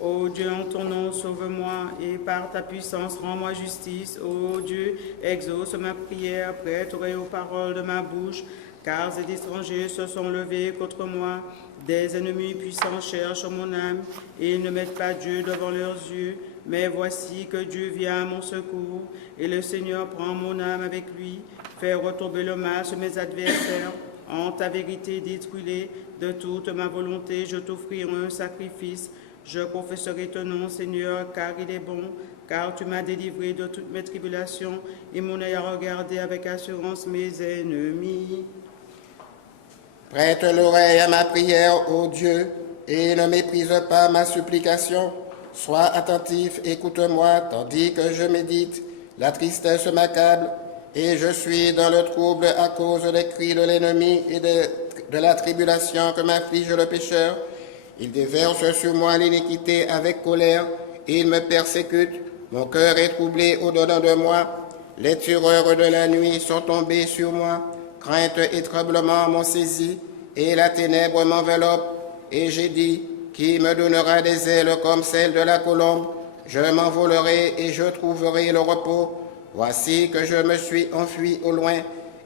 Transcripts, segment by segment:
Ô Dieu, en ton nom, sauve-moi, et par ta puissance, rends-moi justice. Ô Dieu, exauce ma prière, prête aux paroles de ma bouche, car ces étrangers se sont levés contre moi. Des ennemis puissants cherchent mon âme, et ils ne mettent pas Dieu devant leurs yeux. Mais voici que Dieu vient à mon secours, et le Seigneur prend mon âme avec lui, fait retomber le mal sur mes adversaires. En ta vérité, détruis-les, de toute ma volonté, je t'offrirai un sacrifice. Je confesserai ton nom, Seigneur, car il est bon, car tu m'as délivré de toutes mes tribulations et mon œil a regardé avec assurance mes ennemis. Prête l'oreille à ma prière, ô Dieu, et ne méprise pas ma supplication. Sois attentif, écoute-moi, tandis que je médite. La tristesse m'accable, et je suis dans le trouble à cause des cris de l'ennemi et de la tribulation que m'inflige le pécheur. Il déverse sur moi l'iniquité avec colère, et il me persécute. Mon cœur est troublé au-dedans de moi. Les terreurs de la nuit sont tombées sur moi. Crainte et tremblement m'ont saisi, et la ténèbre m'enveloppe. Et j'ai dit, qui me donnera des ailes comme celles de la colombe? Je m'envolerai et je trouverai le repos. Voici que je me suis enfui au loin,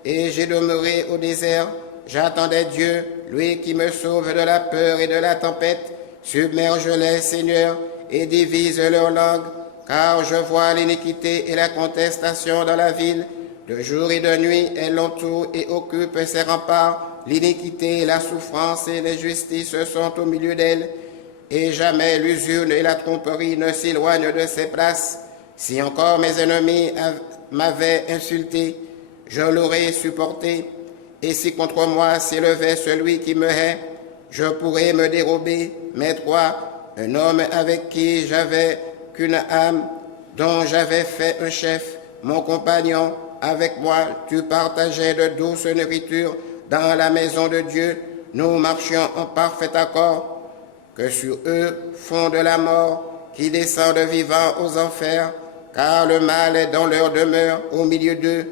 et j'ai demeuré au désert. J'attendais Dieu, lui qui me sauve de la peur et de la tempête. Submerge-les, Seigneur, et divise leur langue, car je vois l'iniquité et la contestation dans la ville. De jour et de nuit, elle l'entoure et occupe ses remparts. L'iniquité, la souffrance et l'injustice sont au milieu d'elle. Et jamais l'usure et la tromperie ne s'éloignent de ses places. Si encore mes ennemis m'avaient insulté, je l'aurais supporté. Et si contre moi s'élevait celui qui me hait, je pourrais me dérober. Mais toi, un homme avec qui j'avais qu'une âme, dont j'avais fait un chef, mon compagnon, avec moi, tu partageais de douces nourritures dans la maison de Dieu. Nous marchions en parfait accord. Que sur eux fonde la mort, qui descendent vivants aux enfers, car le mal est dans leur demeure au milieu d'eux.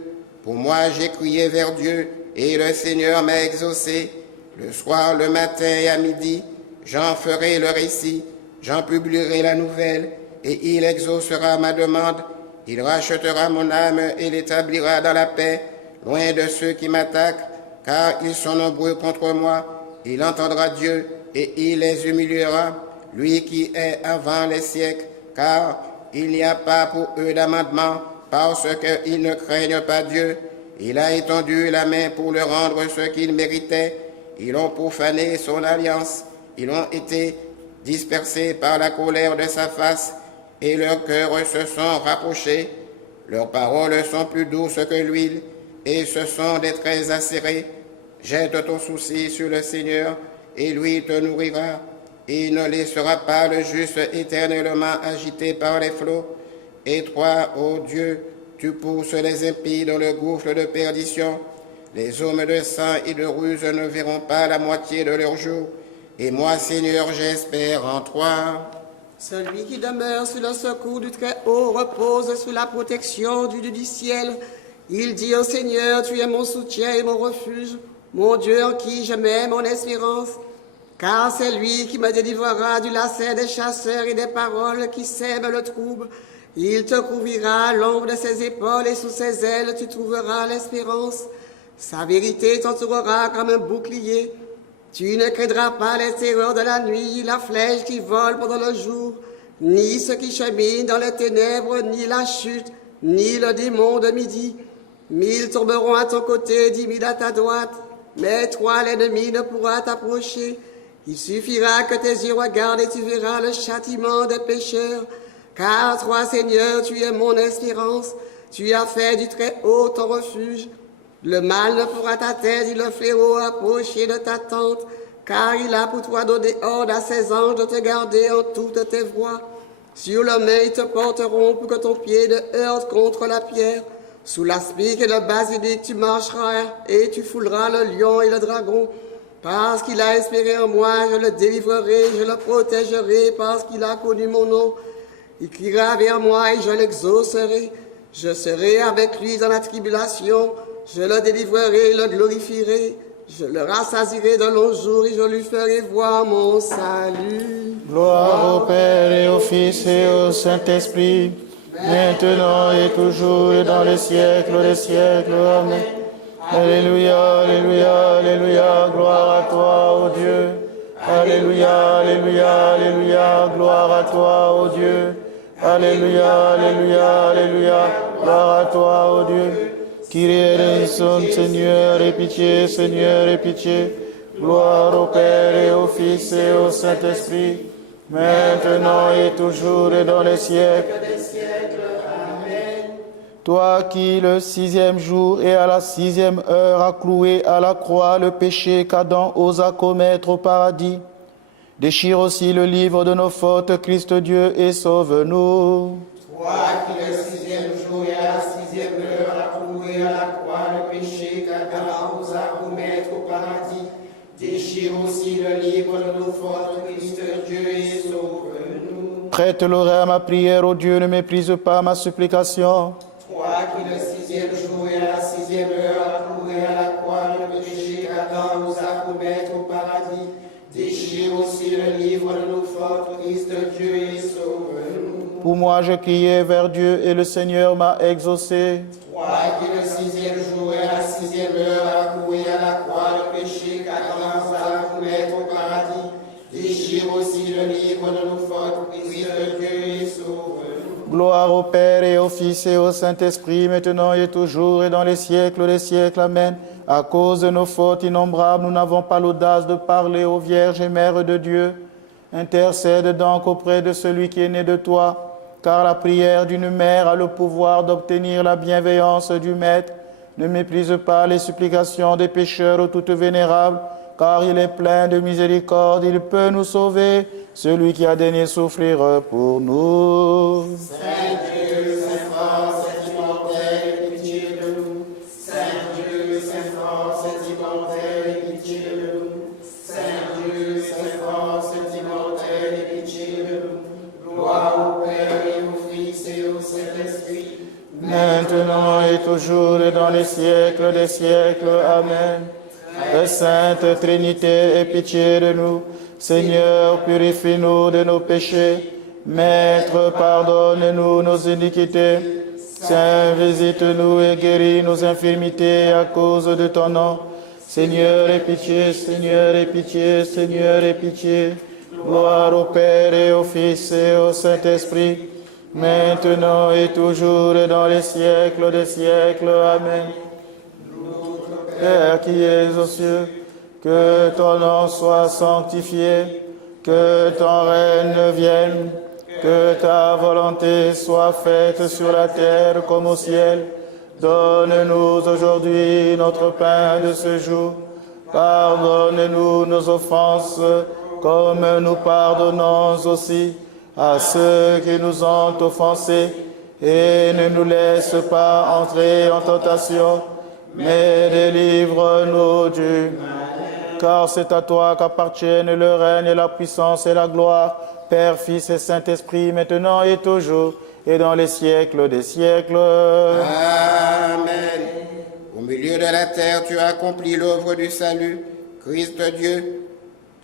Pour moi, j'ai crié vers Dieu, et le Seigneur m'a exaucé. Le soir, le matin et à midi, j'en ferai le récit, j'en publierai la nouvelle, et il exaucera ma demande. Il rachètera mon âme et l'établira dans la paix, loin de ceux qui m'attaquent, car ils sont nombreux contre moi. Il entendra Dieu, et il les humiliera, lui qui est avant les siècles, car il n'y a pas pour eux d'amendement, parce qu'ils ne craignent pas Dieu. Il a étendu la main pour leur rendre ce qu'ils méritaient. Ils ont profané son alliance. Ils ont été dispersés par la colère de sa face, et leurs cœurs se sont rapprochés. Leurs paroles sont plus douces que l'huile, et ce sont des traits acérés. Jette ton souci sur le Seigneur, et lui te nourrira. Il ne laissera pas le juste éternellement agité par les flots. Et toi, ô Dieu, tu pousses les impies dans le gouffre de perdition. Les hommes de sang et de ruse ne verront pas la moitié de leur jour. Et moi, Seigneur, j'espère en toi. Celui qui demeure sous le secours du Très-Haut repose sous la protection du Dieu du ciel. Il dit au Seigneur, tu es mon soutien et mon refuge, mon Dieu en qui je mets mon espérance. Car c'est lui qui me délivrera du lacet des chasseurs et des paroles qui sèment le trouble. Il te couvrira à l'ombre de ses épaules et sous ses ailes tu trouveras l'espérance. Sa vérité t'entourera comme un bouclier. Tu ne craindras pas les terreurs de la nuit, la flèche qui vole pendant le jour, ni ceux qui cheminent dans les ténèbres, ni la chute, ni le démon de midi. 1000 tomberont à ton côté, 10 000 à ta droite, mais toi, l'ennemi, ne pourra t'approcher. Il suffira que tes yeux regardent et tu verras le châtiment des pécheurs. Car toi, Seigneur, tu es mon espérance. Tu as fait du Très-Haut ton refuge. Le mal ne pourra t'atteindre, ni le fléau approcher de ta tente. Car il a pour toi donné ordre à ses anges de te garder en toutes tes voies. Sur le main, ils te porteront pour que ton pied ne heurte contre la pierre. Sous l'aspic et le basilic, tu marcheras et tu fouleras le lion et le dragon. Parce qu'il a espéré en moi, je le délivrerai, je le protégerai, parce qu'il a connu mon nom. Il criera vers moi et je l'exaucerai. Je serai avec lui dans la tribulation. Je le délivrerai, le glorifierai. Je le rassasierai de longs jours et je lui ferai voir mon salut. Gloire au Père et au Fils et au Saint-Esprit, maintenant et toujours et dans les siècles des siècles. Amen. Alléluia, alléluia, alléluia, gloire à toi, ô Dieu. Alléluia, alléluia, alléluia, gloire à toi, ô Dieu. Alléluia, alléluia, alléluia, gloire à toi, ô Dieu. Kyrie eleison, Seigneur, et pitié, Seigneur, et pitié. Gloire au Père et au Fils et au Saint-Esprit, maintenant et toujours et dans les siècles des siècles. Amen. Toi qui, le 6e jour et à la 6e heure, as cloué à la croix le péché qu'Adam osa commettre au paradis, déchire aussi le livre de nos fautes, Christ Dieu, et sauve-nous. Toi qui, le 6e jour et à la 6e heure, as cloué à la croix le péché qu'Adam osa commettre au paradis, déchire aussi le livre de nos fautes, Christ Dieu, et sauve-nous. Prête l'oreille à ma prière, ô Dieu, ne méprise pas ma supplication. Toi qui, le 6e jour et à la 6e heure, as cloué à la croix le péché qu'Adam osa commettre au paradis, déchire aussi le livre de nos fautes, Christ Dieu, et sauve-nous. Pour moi, je criais vers Dieu et le Seigneur m'a exaucé. Toi qui, le 6e jour et à la 6e heure, as cloué à la croix le péché qu'Adam osa commettre au paradis, déchire aussi le livre de nos fautes, Christ Dieu, et sauve-nous. Gloire au Père et au Fils et au Saint-Esprit, maintenant et toujours et dans les siècles des siècles. Amen. À cause de nos fautes innombrables, nous n'avons pas l'audace de parler aux Vierges et Mères de Dieu. Intercède donc auprès de celui qui est né de toi, car la prière d'une mère a le pouvoir d'obtenir la bienveillance du Maître. Ne méprise pas les supplications des pécheurs toutes vénérables, car il est plein de miséricorde, il peut nous sauver, celui qui a daigné souffrir pour nous. Saint Dieu, Saint fort, Saint immortel, pitié de nous. Saint Dieu, Saint fort, Saint immortel, pitié de nous. Saint Dieu, Saint fort, Saint immortel, pitié de nous. Gloire au Père et au Fils et au Saint-Esprit, maintenant et toujours et dans les siècles des siècles. Amen. Sainte Trinité, aie pitié de nous. Seigneur, purifie-nous de nos péchés. Maître, pardonne-nous nos iniquités. Saint, visite-nous et guéris nos infirmités à cause de ton nom. Seigneur, aie pitié, Seigneur, aie pitié, Seigneur, aie pitié. Gloire au Père et au Fils et au Saint-Esprit, maintenant et toujours et dans les siècles des siècles. Amen. Père qui es aux cieux, que ton nom soit sanctifié, que ton règne vienne, que ta volonté soit faite sur la terre comme au ciel. Donne-nous aujourd'hui notre pain de ce jour. Pardonne-nous nos offenses, comme nous pardonnons aussi à ceux qui nous ont offensés. Et ne nous laisse pas entrer en tentation, mais délivre-nous du mal. Car c'est à toi qu'appartiennent le règne et la puissance et la gloire, Père, Fils et Saint-Esprit, maintenant et toujours, et dans les siècles des siècles. Amen. Au milieu de la terre, tu as accompli l'œuvre du salut. Christ Dieu,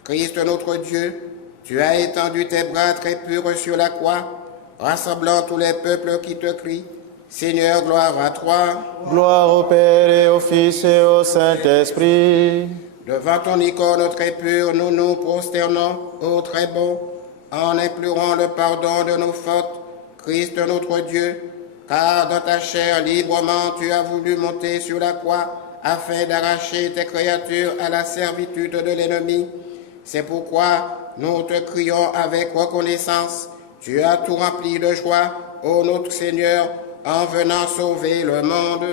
Christ notre Dieu, tu as étendu tes bras très purs sur la croix, rassemblant tous les peuples qui te crient. Seigneur, gloire à toi. Gloire au Père et au Fils et au Saint-Esprit. Devant ton icône très pure, nous nous prosternons, ô très bon, en implorant le pardon de nos fautes, Christ notre Dieu, car dans ta chair librement tu as voulu monter sur la croix afin d'arracher tes créatures à la servitude de l'ennemi. C'est pourquoi nous te crions avec reconnaissance. Tu as tout rempli de joie, ô notre Seigneur, en venant sauver le monde.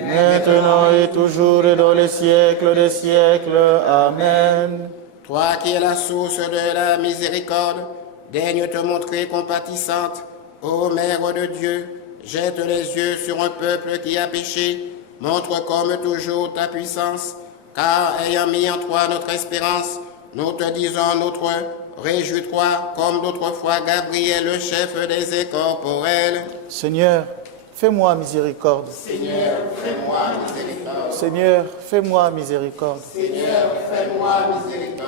Maintenant et toujours et dans les siècles des siècles. Amen. Toi qui es la source de la miséricorde, daigne te montrer compatissante. Ô Mère de Dieu, jette les yeux sur un peuple qui a péché, montre comme toujours ta puissance, car ayant mis en toi notre espérance, nous te disons notre réjouis-toi comme d'autrefois Gabriel, le chef des incorporels. Seigneur, fais-moi miséricorde. Seigneur, fais-moi miséricorde. Seigneur, fais-moi miséricorde. Seigneur, fais-moi miséricorde.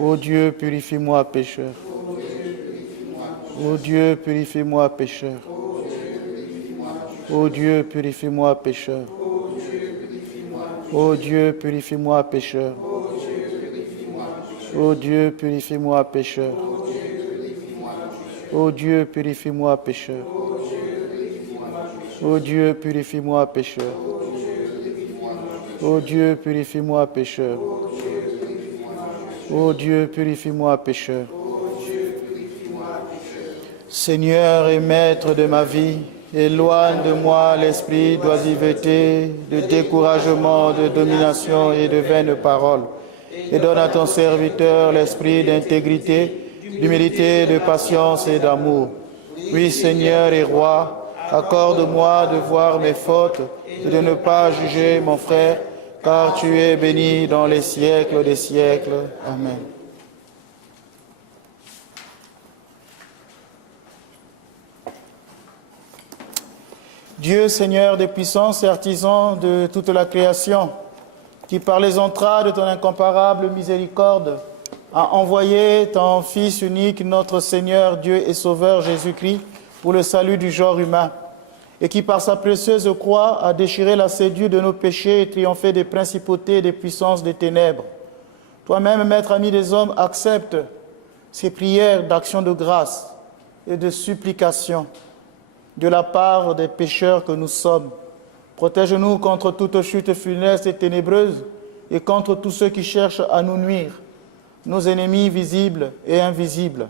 Ô Dieu, purifie-moi, pécheur. Ô Dieu, purifie-moi, pécheur. Ô Dieu, purifie-moi, pécheur. Ô Dieu, purifie-moi, pécheur. Ô Dieu, purifie-moi, pécheur. Ô Dieu, purifie-moi, pécheur. Ô Dieu, purifie-moi, pécheur. Ô Dieu, purifie-moi, pécheur. Ô Dieu, purifie-moi, pécheur. Seigneur et Maître de ma vie, éloigne de moi l'esprit d'oisiveté, de découragement, de domination et de vaines paroles, et donne à ton serviteur l'esprit d'intégrité, d'humilité, de patience et d'amour. Oui, Seigneur et Roi, accorde-moi de voir mes fautes et de ne pas juger mon frère, car tu es béni dans les siècles des siècles. Amen. Dieu, Seigneur des puissances et artisan de toute la création, qui par les entrailles de ton incomparable miséricorde a envoyé ton Fils unique, notre Seigneur, Dieu et Sauveur Jésus-Christ, pour le salut du genre humain, et qui par sa précieuse croix a déchiré la sédure de nos péchés et triomphé des principautés et des puissances des ténèbres. Toi-même, Maître ami des hommes, accepte ces prières d'action de grâce et de supplication de la part des pécheurs que nous sommes. Protège-nous contre toute chute funeste et ténébreuse et contre tous ceux qui cherchent à nous nuire, nos ennemis visibles et invisibles.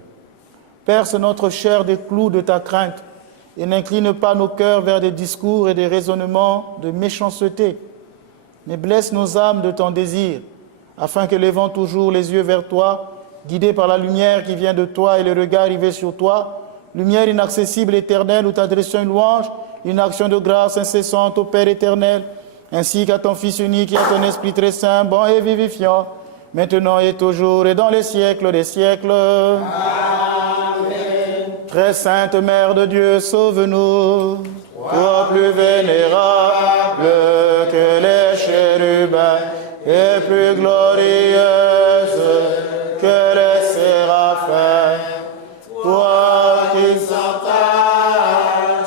Perce notre chair des clous de ta crainte et n'incline pas nos cœurs vers des discours et des raisonnements de méchanceté, mais blesse nos âmes de ton désir, afin que, levant toujours les yeux vers toi, guidés par la lumière qui vient de toi et le regard rivé sur toi, lumière inaccessible et éternelle, où t'adressons une louange, une action de grâce incessante au Père éternel, ainsi qu'à ton Fils unique et à ton Esprit très saint, bon et vivifiant, maintenant et toujours et dans les siècles des siècles. Amen. Très sainte Mère de Dieu, sauve-nous. Toi plus vénérable que les chérubins et plus glorieuse que les séraphins, toi qui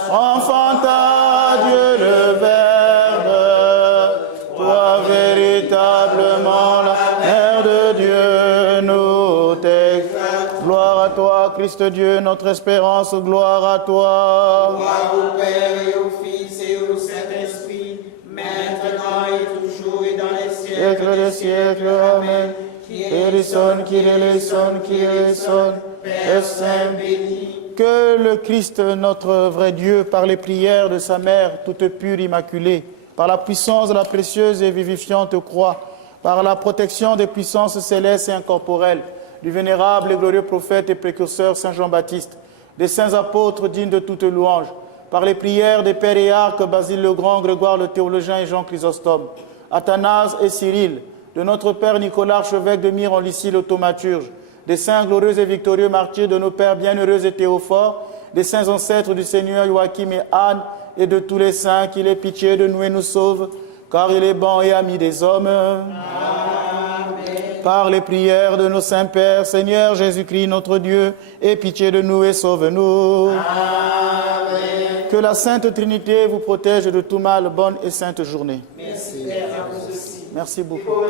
enfanta Dieu le Verbe, toi véritablement la Mère de Dieu, nous t'exaltons. Gloire à toi, Christ Dieu, notre espérance, gloire à toi. Gloire au Père et au Fils et au Saint-Esprit, maintenant et toujours et dans les siècles des siècles. Amen. Qui résonne, Père Saint béni. Que le Christ, notre vrai Dieu, par les prières de sa mère, toute pure, immaculée, par la puissance de la précieuse et vivifiante croix, par la protection des puissances célestes et incorporelles, du vénérable et glorieux prophète et précurseur Saint Jean-Baptiste, des saints apôtres dignes de toute louange, par les prières des pères et arcs Basile le Grand, Grégoire le théologien et Jean Chrysostome, Athanase et Cyril, de notre Père Nicolas, archevêque de Myre en Lycie le thaumaturge, des saints glorieux et victorieux martyrs de nos pères bienheureux et Théophore, des saints ancêtres du Seigneur Joachim et Anne, et de tous les saints, qu'il ait pitié de nous et nous sauve, car il est bon et ami des hommes. Amen. Par les prières de nos saints pères, Seigneur Jésus-Christ, notre Dieu, aie pitié de nous et sauve-nous. Amen. Que la Sainte Trinité vous protège de tout mal. Bonne et sainte journée. Merci, Père, à vous aussi. Merci beaucoup. Pour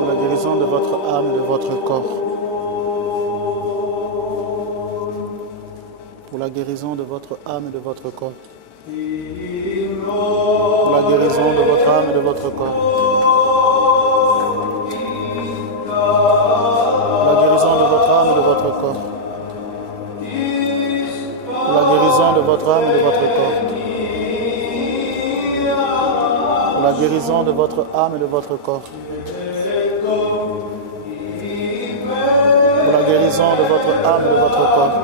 la guérison de votre âme, de votre corps. Pour la guérison de votre âme et de votre corps. Pour la guérison de votre âme et de votre corps. Pour la guérison de votre âme et de votre corps. Pour la guérison de votre âme et de votre corps. Pour la guérison de votre âme et de votre corps. Pour la guérison de votre âme et de votre corps.